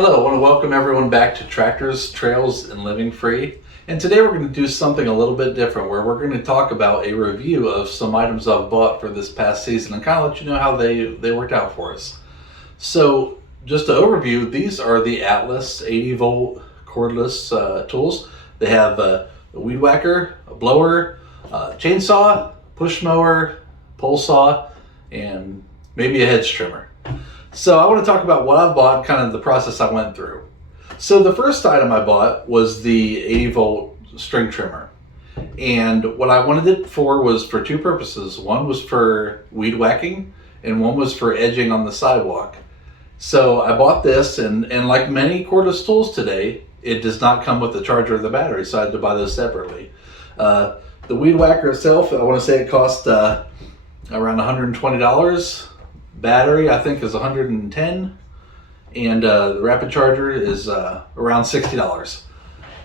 Hello, I want to welcome everyone back to Tractors, Trails, and Living Free. And today we're going to do something a little bit different where we're going to talk about a review of some items I've bought for this past season and kind of let you know how they worked out for us. So just to overview, these are the Atlas 80 volt cordless tools. They have a weed whacker, a blower, chainsaw, push mower, pole saw, and maybe a hedge trimmer. So I want to talk about what I've bought, kind of the process I went through. So the first item I bought was the 80 volt string trimmer. And what I wanted it for was for two purposes. One was for weed whacking and one was for edging on the sidewalk. So I bought this and like many cordless tools today, it does not come with the charger or the battery, so I had to buy those separately. The weed whacker itself, I want to say it cost around $120. Battery I think is $110, and the rapid charger is around $60.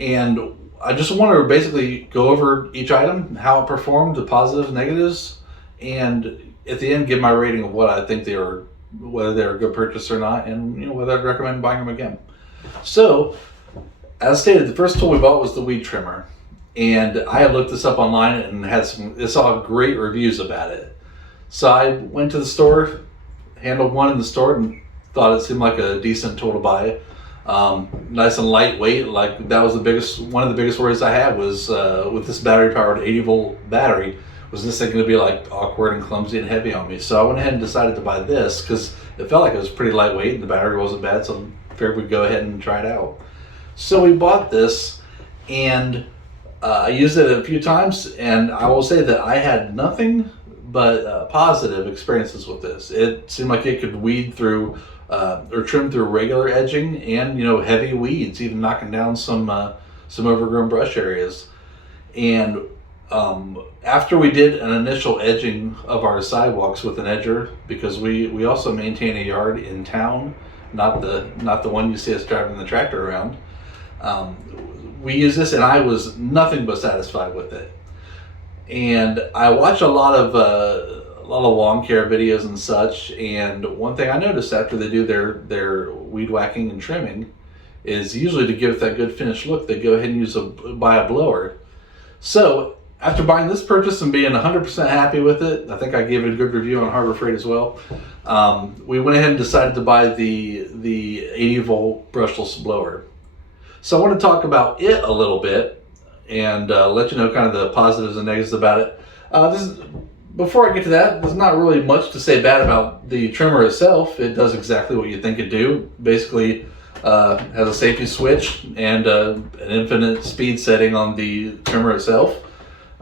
And I just want to basically go over each item, how it performed, the positives, negatives, and at the end give my rating of what I think they are, whether they're a good purchase or not, and whether I'd recommend buying them again. So, as stated, the first tool we bought was the weed trimmer, and I had looked this up online and saw great reviews about it. So I went to the store, handled one in the store, and thought it seemed like a decent tool to buy. Nice and lightweight. Like that was one of the biggest worries I had was with this battery powered 80 volt battery, was this thing going to be like awkward and clumsy and heavy on me? So I went ahead and decided to buy this because it felt like it was pretty lightweight and the battery wasn't bad, so I figured we'd go ahead and try it out. So we bought this, and I used it a few times, and I will say that I had nothing but positive experiences with this. It seemed like it could weed through or trim through regular edging and heavy weeds, even knocking down some overgrown brush areas. And after we did an initial edging of our sidewalks with an edger, because we also maintain a yard in town, not the one you see us driving the tractor around. We used this and I was nothing but satisfied with it. And I watch a lot of lawn care videos and such, and one thing I noticed after they do their weed whacking and trimming is usually to give it that good finished look, they go ahead and buy a blower. So after buying this purchase and being 100% happy with it, I think I gave it a good review on Harbor Freight as well. We went ahead and decided to buy the 80 volt brushless blower. So I want to talk about it a little bit and let you know kind of the positives and negatives about it. Before I get to that, there's not really much to say bad about the trimmer itself. It does exactly what you think it'd do. Basically, has a safety switch and an infinite speed setting on the trimmer itself.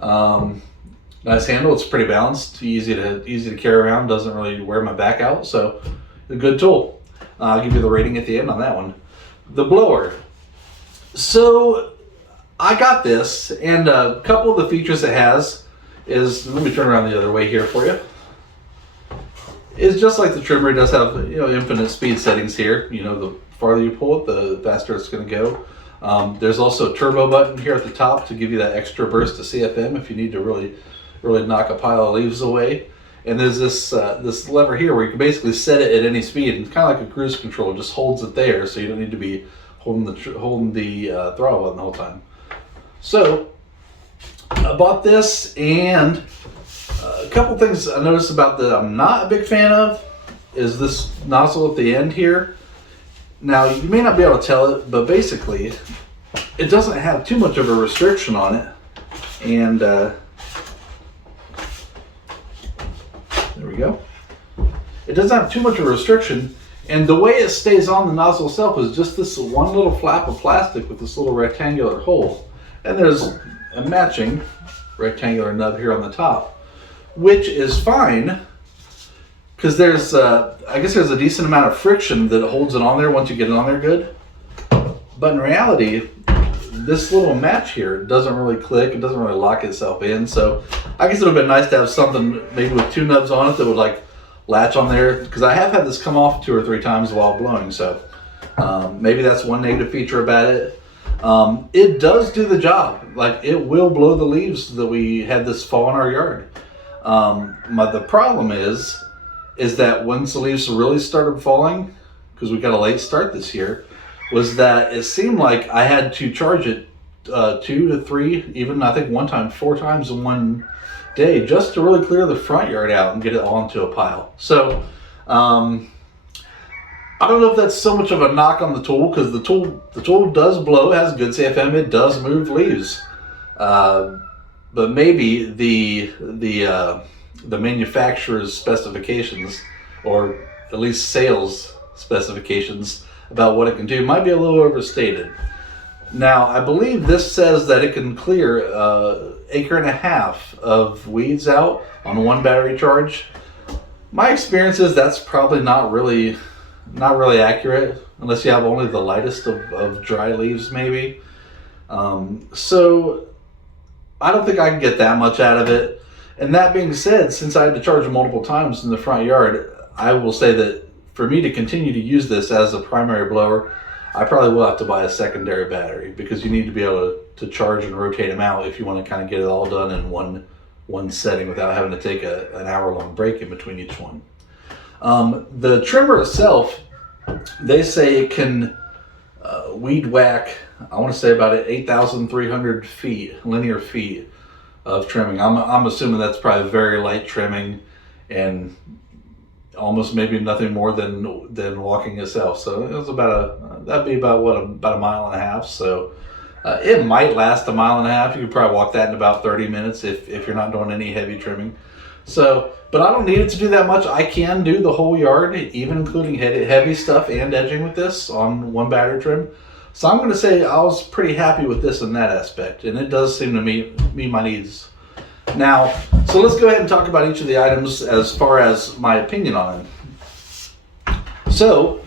Nice handle. It's pretty balanced, easy to carry around. Doesn't really wear my back out. So, a good tool. I'll give you the rating at the end on that one. The blower. So I got this, and a couple of the features it has is, let me turn around the other way here for you. It's just like the trimmer, it does have infinite speed settings here. The farther you pull it, the faster it's going to go. There's also a turbo button here at the top to give you that extra burst of CFM if you need to really knock a pile of leaves away. And there's this lever here where you can basically set it at any speed, and it's kind of like a cruise control. It just holds it there, so you don't need to be holding the throttle button the whole time. So I bought this, and a couple things I noticed about that I'm not a big fan of is this nozzle at the end here. Now you may not be able to tell it, but basically it doesn't have too much of a restriction on it, and there we go. It doesn't have too much of a restriction, and the way it stays on the nozzle itself is just this one little flap of plastic with this little rectangular hole. And there's a matching rectangular nub here on the top, which is fine because there's I guess there's a decent amount of friction that holds it on there once you get it on there good. But in reality, this little match here doesn't really click. It doesn't really lock itself in. So I guess it would have been nice to have something maybe with two nubs on it that would like latch on there, because I have had this come off 2 or 3 times while blowing. So maybe that's one negative feature about it. It does do the job. Like, it will blow the leaves that we had this fall in our yard. The problem is that once the leaves really started falling, because we got a late start this year, was that it seemed like I had to charge it 2 to 3, even I think one time 4 times in one day, just to really clear the front yard out and get it all into a pile. So I don't know if that's so much of a knock on the tool, because the tool does blow, it has good CFM, it does move leaves, but maybe the manufacturer's specifications, or at least sales specifications about what it can do, might be a little overstated. Now, I believe this says that it can clear 1.5 acres of weeds out on one battery charge. My experience is that's probably not really accurate, unless you have only the lightest of dry leaves, maybe. So I don't think I can get that much out of it. And that being said, since I had to charge multiple times in the front yard, I will say that for me to continue to use this as a primary blower, I probably will have to buy a secondary battery, because you need to be able to charge and rotate them out if you want to kind of get it all done in one setting without having to take an hour-long break in between each one. The trimmer itself, they say it can weed whack, I want to say about 8,300 linear feet of trimming. I'm assuming that's probably very light trimming, and almost maybe nothing more than walking itself. So it was that'd be about 1.5 miles. So it might last 1.5 miles. You could probably walk that in about 30 minutes if you're not doing any heavy trimming. So, but I don't need it to do that much. I can do the whole yard, even including heavy stuff and edging with this on one battery trim. So I'm going to say I was pretty happy with this in that aspect, and it does seem to meet my needs. Now, so let's go ahead and talk about each of the items as far as my opinion on them. So,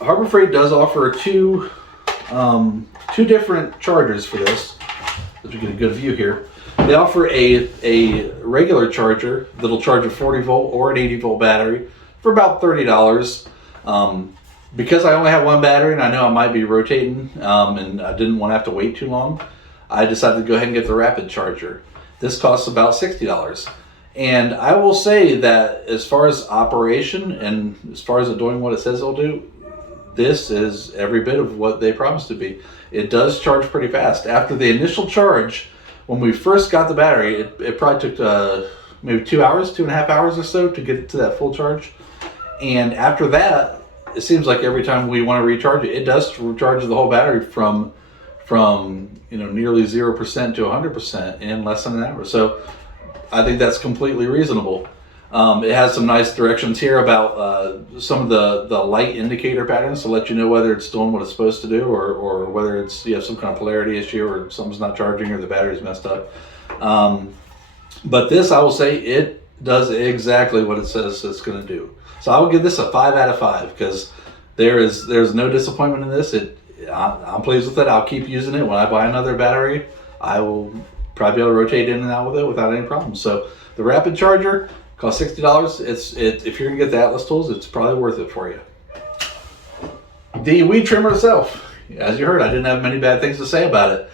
Harbor Freight does offer two different chargers for this, as we get a good view here. They offer a regular charger that'll charge a 40 volt or an 80 volt battery for about $30. Because I only have one battery and I know I might be rotating, and I didn't want to have to wait too long, I decided to go ahead and get the rapid charger. This costs about $60. And I will say that as far as operation and as far as it doing what it says it'll do, this is every bit of what they promised to be. It does charge pretty fast. After the initial charge, when we first got the battery, it probably took maybe 2 hours, 2.5 hours or so to get it to that full charge. And after that, it seems like every time we want to recharge it, it does recharge the whole battery from nearly 0% to 100% in less than an hour. So I think that's completely reasonable. It has some nice directions here about some of the light indicator patterns to let you know whether it's doing what it's supposed to do, or whether you have some kind of polarity issue, or something's not charging, or the battery's messed up. But this, I will say, it does exactly what it says it's going to do. So I would give this a 5 out of 5, because there's no disappointment in this. I'm pleased with it. I'll keep using it. When I buy another battery, I will probably be able to rotate in and out with it without any problems. So the rapid charger costs $60. If you're gonna get the Atlas tools, it's probably worth it for you. The weed trimmer itself, as you heard, I didn't have many bad things to say about it.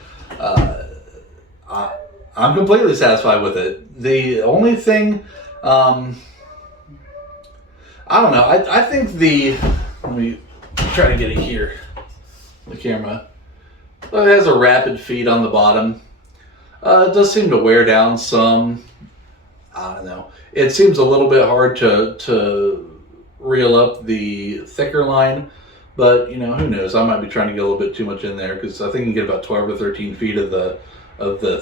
I'm completely satisfied with it. The only thing, I don't know. I think let me try to get it here, the camera. It has a rapid feed on the bottom. It does seem to wear down some. I don't know. It seems a little bit hard to reel up the thicker line, but who knows? I might be trying to get a little bit too much in there, because I think you can get about 12 or 13 feet of the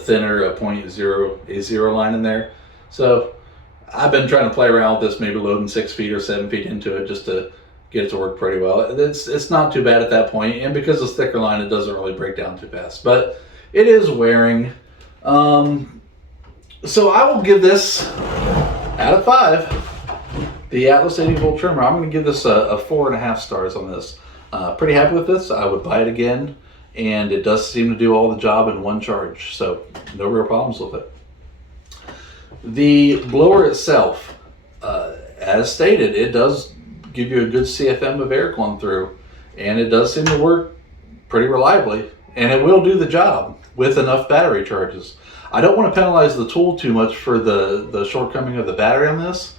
thinner .0 line in there. So I've been trying to play around with this, maybe loading 6 feet or 7 feet into it just to get it to work pretty well. It's not too bad at that point, and because it's thicker line, it doesn't really break down too fast. But it is wearing. So I will give this, out of 5, the Atlas 80 volt trimmer, I'm going to give this a 4.5 stars on this. Pretty happy with this. I would buy it again, and it does seem to do all the job in one charge, so no real problems with it. The blower itself, as stated, it does give you a good CFM of air going through, and it does seem to work pretty reliably, and it will do the job with enough battery charges. I don't want to penalize the tool too much for the shortcoming of the battery on this,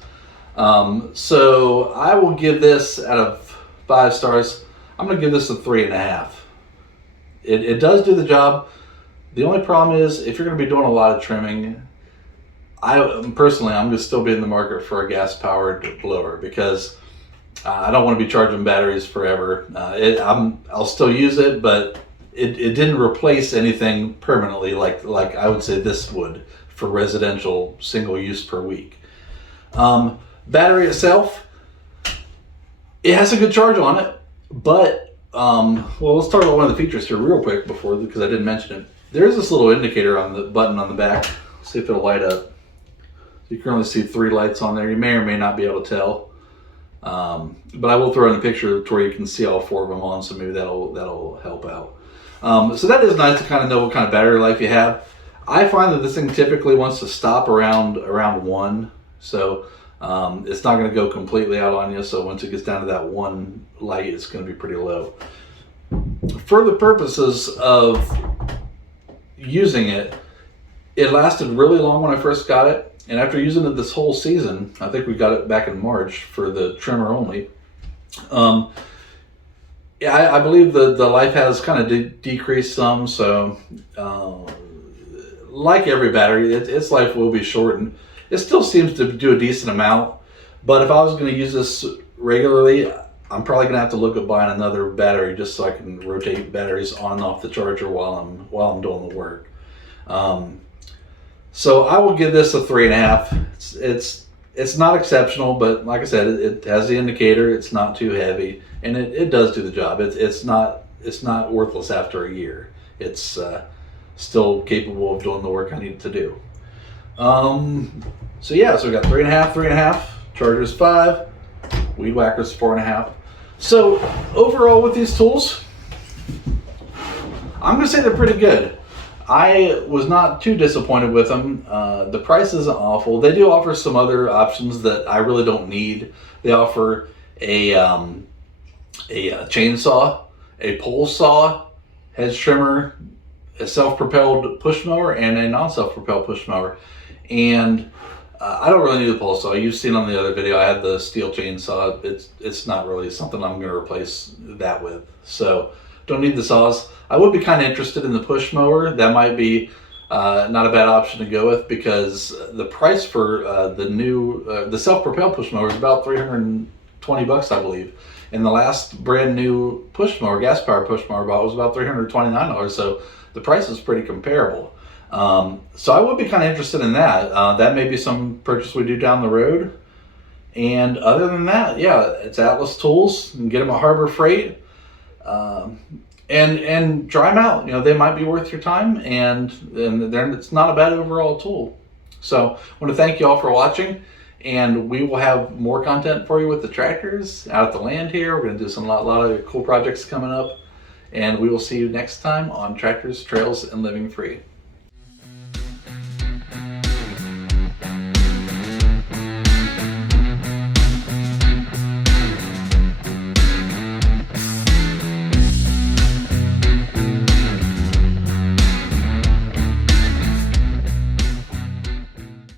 so I will give this, out of 5 stars, I'm going to give this a 3.5. It does do the job. The only problem is if you're going to be doing a lot of trimming, I'm going to still be in the market for a gas-powered blower because I don't want to be charging batteries forever. I'll still use it, but it didn't replace anything permanently like I would say this would for residential single use per week. Battery itself, it has a good charge on it, but well, let's talk about one of the features here real quick because I didn't mention it. There is this little indicator on the button on the back. See if it'll light up. You can only see 3 lights on there. You may or may not be able to tell. But I will throw in a picture to where you can see all 4 of them on, so maybe that'll help out. So that is nice to kind of know what kind of battery life you have. I find that this thing typically wants to stop around 1, so it's not going to go completely out on you. So once it gets down to that 1 light, it's going to be pretty low. For the purposes of using it, it lasted really long when I first got it. And after using it this whole season, I think we got it back in March for the trimmer only. Yeah, I believe the life has kind of decreased some. So, like every battery, its life will be shortened. It still seems to do a decent amount. But if I was going to use this regularly, I'm probably going to have to look at buying another battery just so I can rotate batteries on and off the charger while I'm doing the work. So I will give this a 3.5. It's not exceptional, but like I said, it has the indicator. It's not too heavy, and it does do the job. It's not worthless after a year. It's still capable of doing the work I need it to do. So yeah, so we got 3.5. Charger's 5. Weed Whacker's 4.5. So overall with these tools, I'm gonna say they're pretty good. I was not too disappointed with them. The price isn't awful. They do offer some other options that I really don't need. They offer a chainsaw, a pole saw, hedge trimmer, a self-propelled push mower, and a non-self-propelled push mower. And I don't really need the pole saw. You've seen on the other video, I had the steel chainsaw. It's not really something I'm going to replace that with. So don't need the saws. I would be kind of interested in the push mower. That might be not a bad option to go with because the price for the self-propelled push mower is about $320, I believe. And the last brand new push mower, gas powered push mower, was about $329. So the price is pretty comparable. So I would be kind of interested in that. That may be some purchase we do down the road. And other than that, yeah, it's Atlas Tools. You can get them at Harbor Freight. And try them out. You know, they might be worth your time, and it's not a bad overall tool. So I want to thank you all for watching, and we will have more content for you with the tractors out at the land here. We're going to do a lot of cool projects coming up, and we will see you next time on Tractors, Trails, and Living Free.